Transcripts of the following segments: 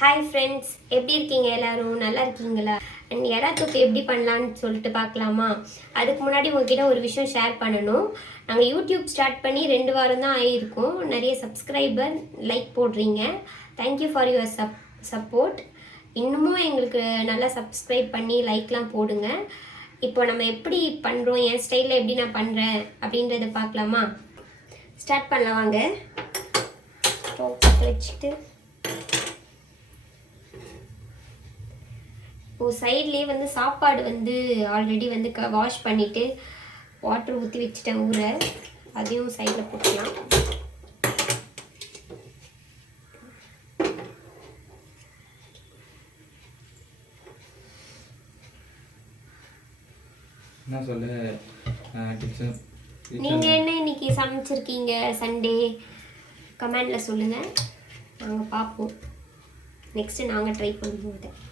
Hi friends, எப்படி இருக்கீங்க? எல்லாரும் நல்லா இருக்கீங்களா? அண்ட் எறா தொக்கு எப்படி பண்ணலான்னு சொல்லிட்டு பார்க்கலாமா? அதுக்கு முன்னாடி உங்ககிட்ட ஒரு விஷயம் ஷேர் பண்ணணும். நாங்கள் யூடியூப் ஸ்டார்ட் பண்ணி 2 வாரம் தான் ஆகியிருக்கோம். நிறைய சப்ஸ்கிரைபர் லைக் போடுறீங்க. Thank you for your support. இன்னமும் எங்களுக்கு நல்லா சப்ஸ்கிரைப் பண்ணி லைக்லாம் போடுங்க. இப்போ நம்ம எப்படி பண்ணுறோம், என் ஸ்டைலில் எப்படி நான் பண்ணுறேன் அப்படின்றத பார்க்கலாமா? ஸ்டார்ட் பண்ணலாம் வாங்க. ஸ்டவ் வச்சுட்டு இப்போ சைட்லேயே வந்து சாப்பாடு வந்து ஆல்ரெடி வந்து வாஷ் பண்ணிவிட்டு வாட்டர் ஊற்றி வச்சுட்டேன் ஊற. அதையும் சைடில் போட்டுக்கலாம். என்ன சொல்ல நீங்கள் என்ன இன்னைக்கு சமைச்சிருக்கீங்க? சண்டே கமெண்டில் சொல்லுங்கள், நாங்கள் பார்ப்போம். நெக்ஸ்ட்டு நாங்கள் ட்ரை பண்ணுவோம்.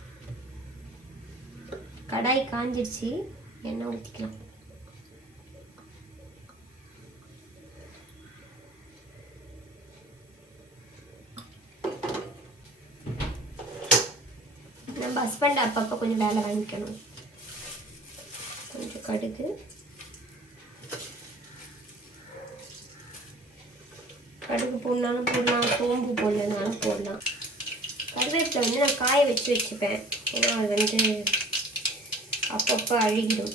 கடாய் காஞ்சிருச்சு, எண்ணெய் ஊற்றிக்கலாம். நம்ம ஹஸ்பண்ட் அப்பப்போ கொஞ்சம் வேலை வாங்கிக்கணும். கொஞ்சம் கடுகு, கடுகு போடனாலும் போடலாம், சோம்பு போடலனாலும் போடலாம். கருவேப்பிலை வந்து நான் காய வச்சுப்பேன். ஏன்னா அது வந்து அப்பப்போ அழுகிடும்.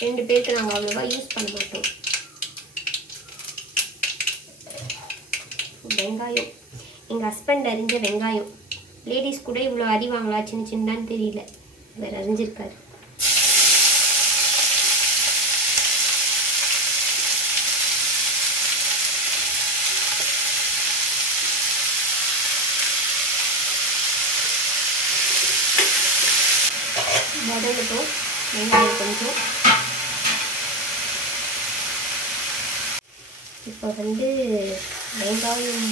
2 பேருக்கு நாங்கள் அவ்வளோவா யூஸ் பண்ண மாட்டோம். வெங்காயம், எங்கள் ஹஸ்பண்ட் அறிஞ்ச வெங்காயம். லேடிஸ் கூட இவ்வளோ அறிவாங்களா சின்ன சின்னதான்னு தெரியல, வேறு அறிஞ்சிருக்காரு. வதங்கட்டும் வெங்காயம் கொஞ்சம். இப்போ வந்து வெங்காயம்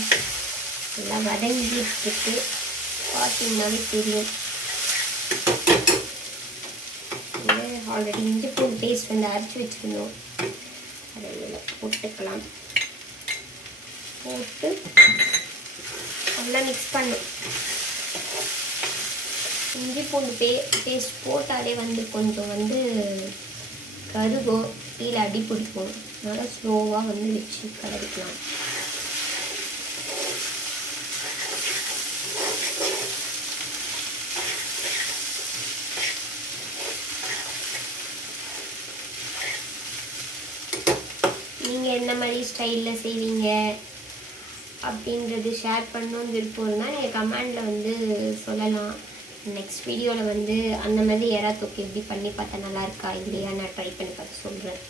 நல்லா வதங்கிட்டு பார்த்தீங்கன்னாலே தெரியும். ஆல்ரெடி இஞ்சி பூண்டு பேஸ்ட் வந்து அரைச்சி வச்சுருந்தோம், அதை போட்டுக்கலாம். போட்டு நல்லா மிக்ஸ் பண்ணும். இஞ்சி பூண்டு பேஸ்ட் போட்டாலே வந்து கொஞ்சம் வந்து கருகோ கீழே அடி பிடிக்கும். நல்லா ஸ்லோவாக வந்து வச்சு கலரிக்கலாம். நீங்கள் என்ன மாதிரி ஸ்டைலில் செய்வீங்க அப்படின்றது ஷேர் பண்ணணும்னு விருப்பம் இருந்தால் நீங்கள் கமெண்டில் வந்து சொல்லலாம். நெக்ஸ்ட் வீடியோவில் வந்து அந்த மாதிரி எறா தொக்கு எப்படி பண்ணி பார்த்தா நல்லா இருக்கா இல்லையா நான் ட்ரை பண்ணி பார்த்து சொல்கிறேன்.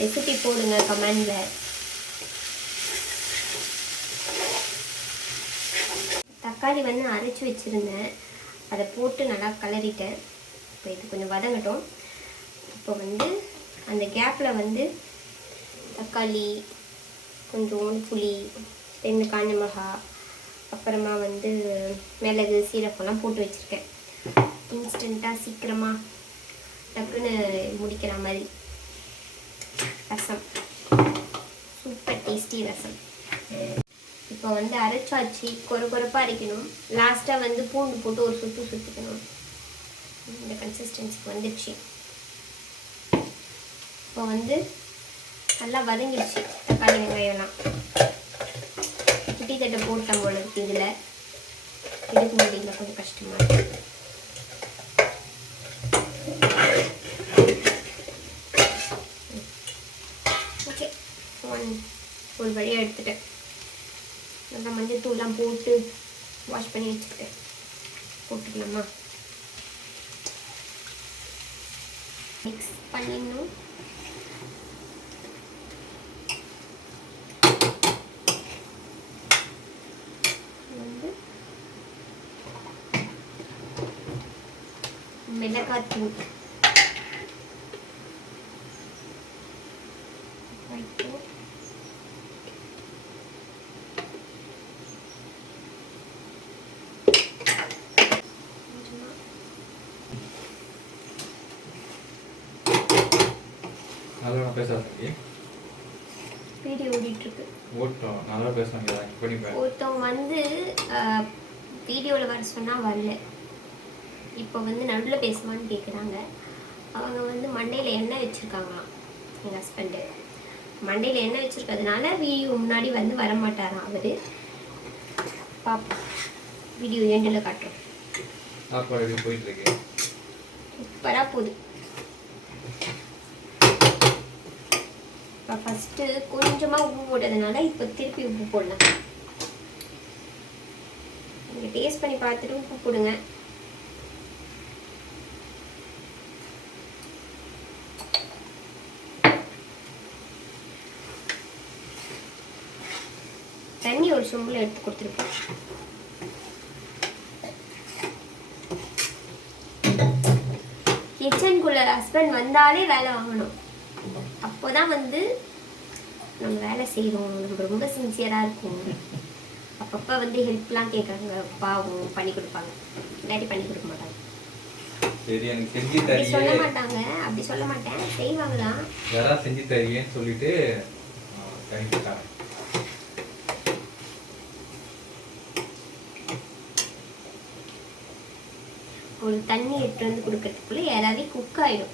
ரெசிபி போடுங்க கமெண்டில். தக்காளி வந்து அரைச்சி வச்சுருந்தேன், அதை போட்டு நல்லா கலரிட்டேன். இப்போ இது கொஞ்சம் வதங்கட்டும். இப்போ வந்து அந்த கேப்பில் வந்து தக்காளி, கொஞ்சம் புளி, 2 காஞ்ச மிளகா, அப்புறமா வந்து மிளகு, சீரகம்லாம் போட்டு வச்சுருக்கேன். இன்ஸ்டண்ட்டாக சீக்கிரமாக டக்குன்னு முடிக்கிற மாதிரி ரசம், சூப்பர் டேஸ்டி ரசம். இப்போ வந்து அரைச்சாச்சு, கொரப்பாக அரைக்கணும். லாஸ்ட்டாக வந்து பூண்டு போட்டு ஒரு சுற்றுக்கணும். இந்த கன்சிஸ்டன்சிக்கு வந்துடுச்சு. இப்போ வந்து நல்லா வதங்கிடுச்சு தக்காளி வெங்காயம்லாம். குட்டி தட்டை போட்டேன் போல இருக்குது. இதில் எடுக்க முடியல, கொஞ்சம் கஷ்டமாக இருக்குது. ஓகே, ஒரு வழியாக எடுத்துட்டேன். நல்லா மஞ்சள் தூள்லாம் போட்டு வாஷ் பண்ணி வச்சுக்கிட்டேன். போட்டுக்கலாமா? மிக்ஸ் பண்ணிடணும். மிளகாத்தூள், அதோட பேசாதீங்க. வீடியோ ஓடிட்டு இருக்கு. ஓட்டம் நல்லா பேசுவாங்க பண்ணிப்பேன். ஒருத்தவங்க வந்து வீடியோவில் வர சொன்னால் வரல. இப்போ வந்து நடுவில் பேசுவான்னு கேட்குறாங்க. அவங்க வந்து மண்டையில் எண்ணெய் வச்சுருக்காங்களாம். எங்கள் ஹஸ்பண்டு மண்டையில் எண்ணெய் வச்சுருக்கிறதுனால வீடியோ முன்னாடி வந்து வரமாட்டாராம் அவர். பாப்பா வீடியோ எண்டில் காட்டுறோம். சாப்பாடு போயிட்டுருக்கு, சூப்பராக போகுது. இப்போ ஃபஸ்ட்டு கொஞ்சமாக உப்பு போட்டதுனால இப்போ திருப்பி உப்பு போடலாம். நீங்கள் டேஸ்ட் பண்ணி பார்த்துட்டு உப்பு போடுங்க. தண்ணி ஒரு சொம்பில் எடுத்து கொடுத்துருப்பேன். கிச்சனுக்குள்ள ஹஸ்பண்ட் வந்தாலே வேலை வாங்கணும். அப்போதான் வந்து நம்ம வேலை செய்கிறோம், நம்ம ரொம்ப சின்சியராக இருக்கும். அப்பப்போ வந்து ஹெல்ப்லாம் கேட்குறாங்க, பாவம் பண்ணி கொடுப்பாங்க. இல்லாட்டி பண்ணி கொடுக்க மாட்டாங்க. சரி எனக்கு செஞ்சு அப்படி சொல்ல மாட்டாங்க, அப்படி சொல்ல மாட்டேன், செய்வாங்க தான். யாராவது செஞ்சு தருவேன்னு சொல்லிட்டு தனிக்கிட்டாங்க. ஒரு தண்ணி எடுத்து வந்து கொடுக்கறதுக்குள்ள யாராவது குக் ஆயிடும்.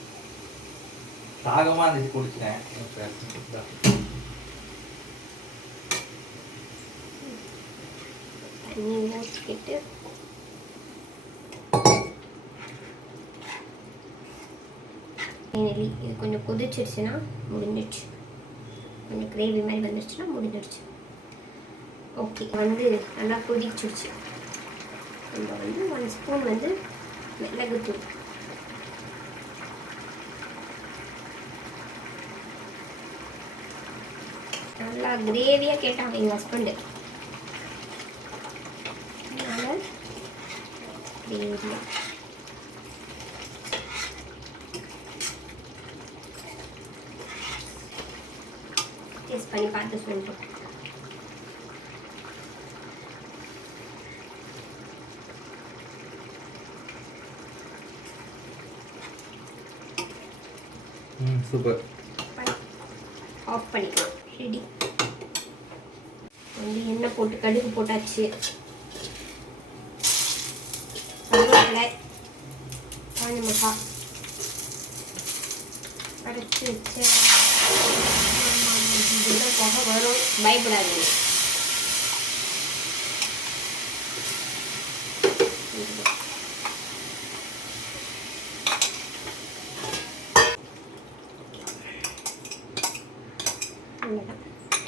தாகமா இருந்துச்சு குடிச்சிட்டேன். தண்ணி ஊற்றிக்கிட்டு நெல்லி இது கொஞ்சம் கொதிச்சிருச்சுன்னா முடிஞ்சிடுச்சு. கொஞ்சம் கிரேவி மாதிரி வந்துடுச்சுன்னா முடிஞ்சிடுச்சு. ஓகே, வந்து நல்லா கொதிச்சிடுச்சு. நம்ம வந்து 1 ஸ்பூன் வந்து மிளகுத்தூள், நல்லா கிரேவியாக கேட்டாங்க எங்கள் ஹஸ்பண்டு. அதனால் கிரேவியாக டேஸ்ட் பண்ணி பார்த்து சொல்லிட்டோம். சூப்பர். ஆஃப் பண்ணிக்கலாம். ரெடி. வந்து எண்ணெய் போட்டு கடுகு போட்டாச்சு. கருவேப்பிலை, காஞ்ச மிளகாய் அரைச்சி வச்சு புகை வரும், பயப்படாதீங்க.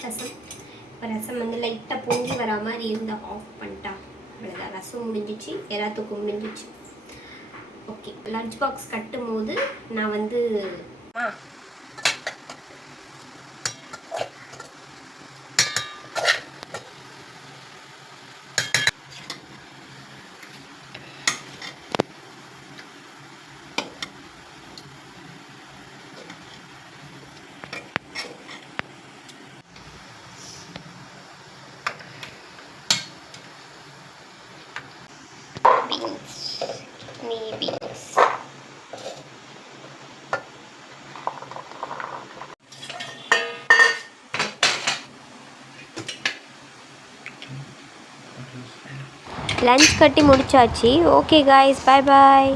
ரசம் இப்போ ரசம் வந்து லைட்டாக பொங்கி வரா மாதிரி இருந்தால் ஆஃப் பண்ணிட்டா அவ்வளோதான். ரசம் முடிஞ்சிச்சு, எல்லாத்துக்கும் முடிஞ்சிச்சு. ஓகே, லஞ்ச் பாக்ஸ் கட்டும் போது நான் வந்து beans. லஞ்ச் கட்டி முடிச்சாச்சு. ஓகே காய்ஸ், பாய் பாய்.